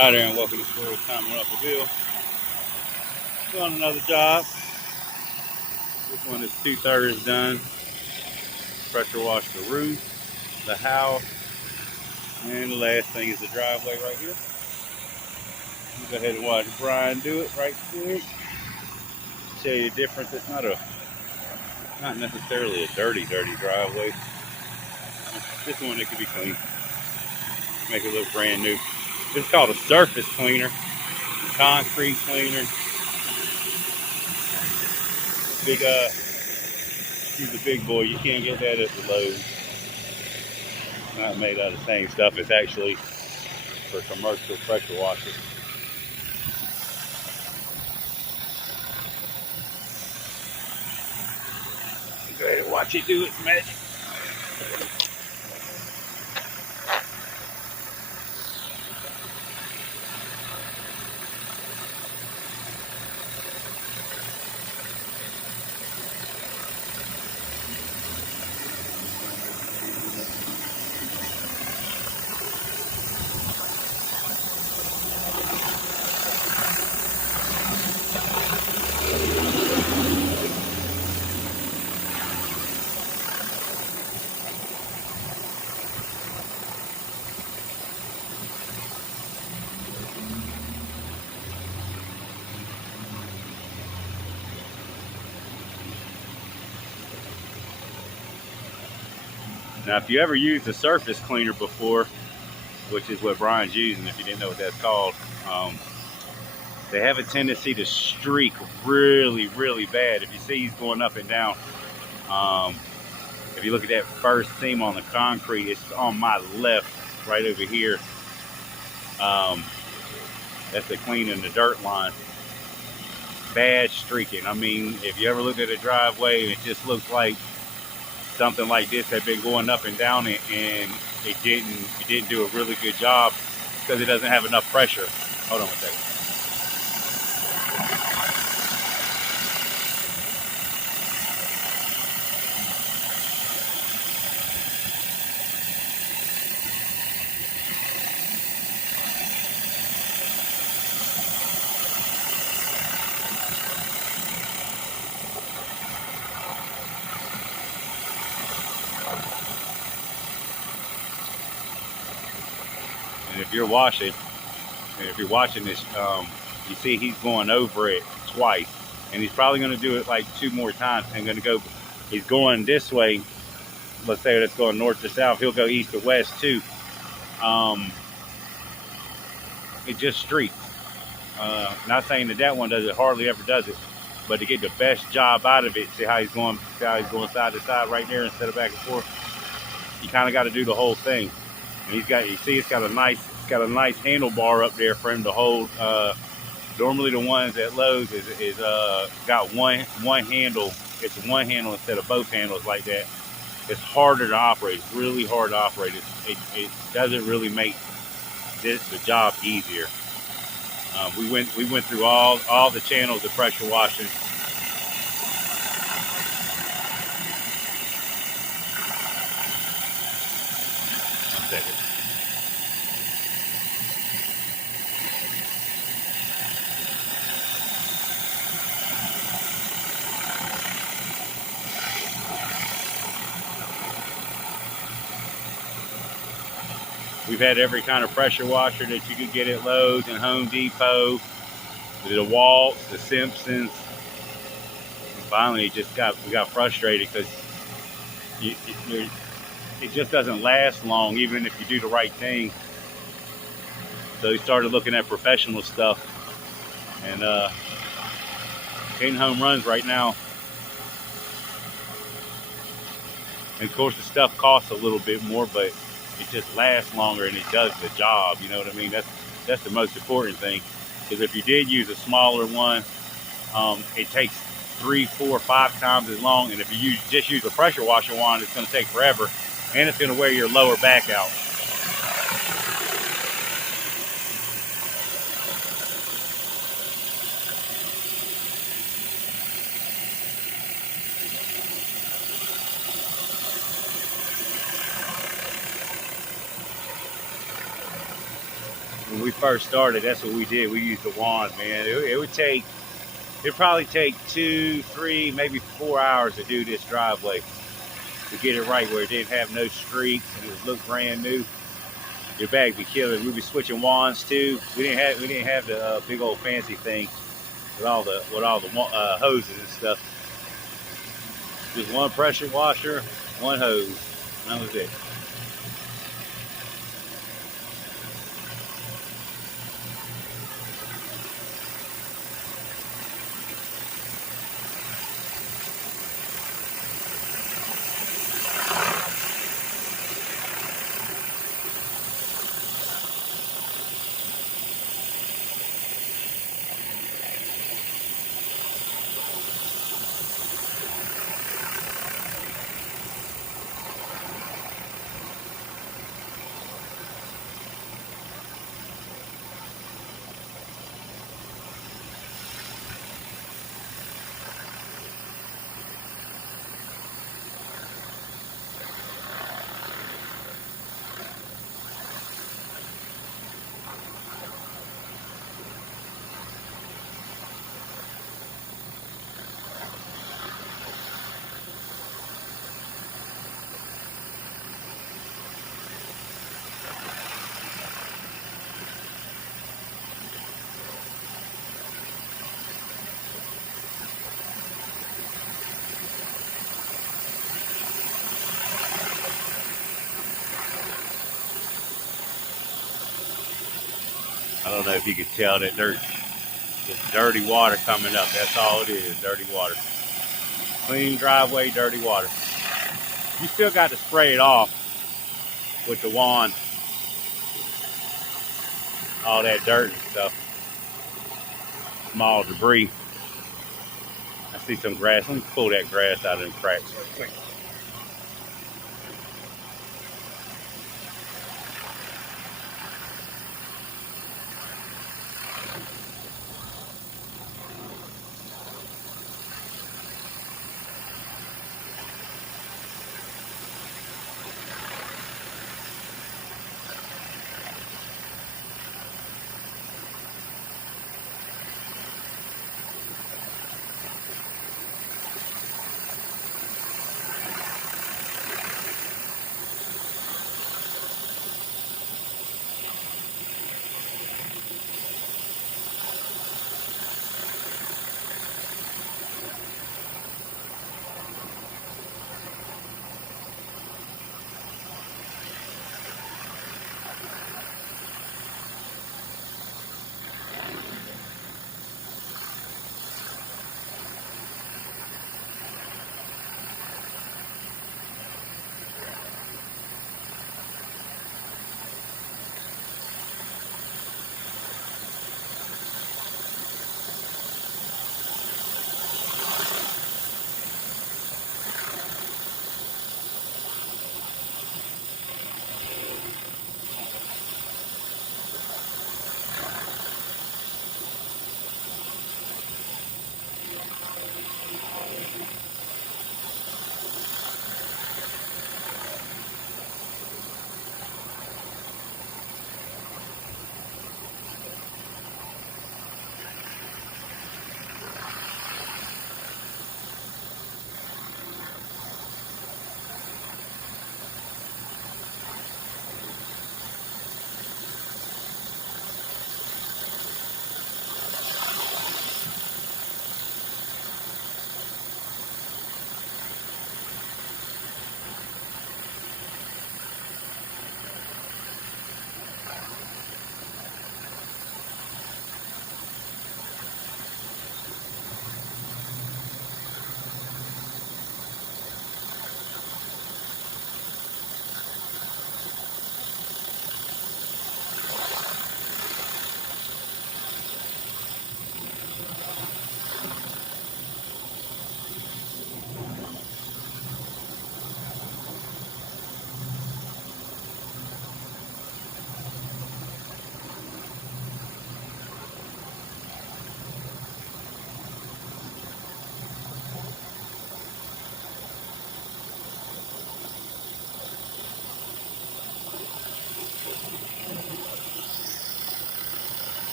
Hi there and welcome to Story Time in Russellville. Doing another job. This one is 2/3 done. Pressure wash the roof, the house, and the last thing is the driveway right here. Go ahead and watch Brian do it right quick. Show you the difference. It's not necessarily a dirty driveway. This one it could be clean. Make it look brand new. It's called a surface cleaner, concrete cleaner. Big He's a big boy. You can't get that at the Lowe's. It's not made out of the same stuff. It's actually for commercial pressure washers. Go ahead and watch it do its magic. Now, if you ever used a surface cleaner before, which is what Brian's using, if you didn't know what that's called, they have a tendency to streak really bad. If you see he's going up and down, if you look at that first seam on the concrete, it's on my left, right over here. That's the cleaning the dirt line. Bad streaking. I mean, if you ever looked at a driveway, it just looks like something like this had been going up and down it, and it didn't do a really good job because it doesn't have enough pressure. Hold on a second. And if you're watching this, you see he's going over it twice, and he's probably going to do it like 2 more times. And he's going this way. Let's say that's going north to south. He'll go east to west too. It just streaks. Not saying that one does it, hardly ever does it, but to get the best job out of it, see how he's going side to side right there instead of back and forth. You kind of got to do the whole thing. And it's got a nice handlebar up there for him to hold. Normally the ones at Lowe's is got one handle. It's one handle instead of both handles like that. It's harder to operate. It's really hard to operate. It doesn't really make the job easier. We went through all the channels of pressure washing. One second. We've had every kind of pressure washer that you could get at Lowe's and Home Depot, the DeWalt's, the Simpsons. And finally, we got frustrated because it just doesn't last long, even if you do the right thing. So we started looking at professional stuff, and hitting home runs right now. And of course, the stuff costs a little bit more, but it just lasts longer and it does the job. You know what I mean? That's the most important thing. Because if you did use a smaller one, it takes 3, 4, 5 times as long. And if you just use a pressure washer wand, it's going to take forever, and it's going to wear your lower back out. when we first started, that's what we did. We used the wand, man. It'd probably take 2, 3, maybe 4 hours to do this driveway to get it right where it didn't have no streaks and it looked brand new. Your bag be killing. We'd be switching wands too. We didn't have the big old fancy thing with all the hoses and stuff. Just one pressure washer, one hose. That was it. I don't know if you could tell that there's dirty water coming up. That's all it is, dirty water. Clean driveway, dirty water. You still got to spray it off with the wand, all that dirt and stuff, small debris. I see some grass. Let me pull that grass out of the cracks real quick.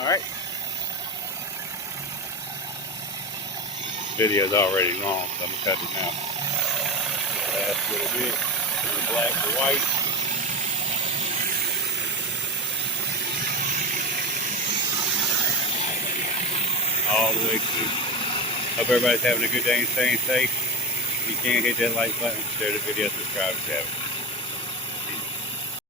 All right. Video's already long, so I'm gonna cut it now. Last little bit, turn black to white. All the way through. Hope everybody's having a good day and staying safe. If you can, hit that like button, share the video, subscribe if you haven't.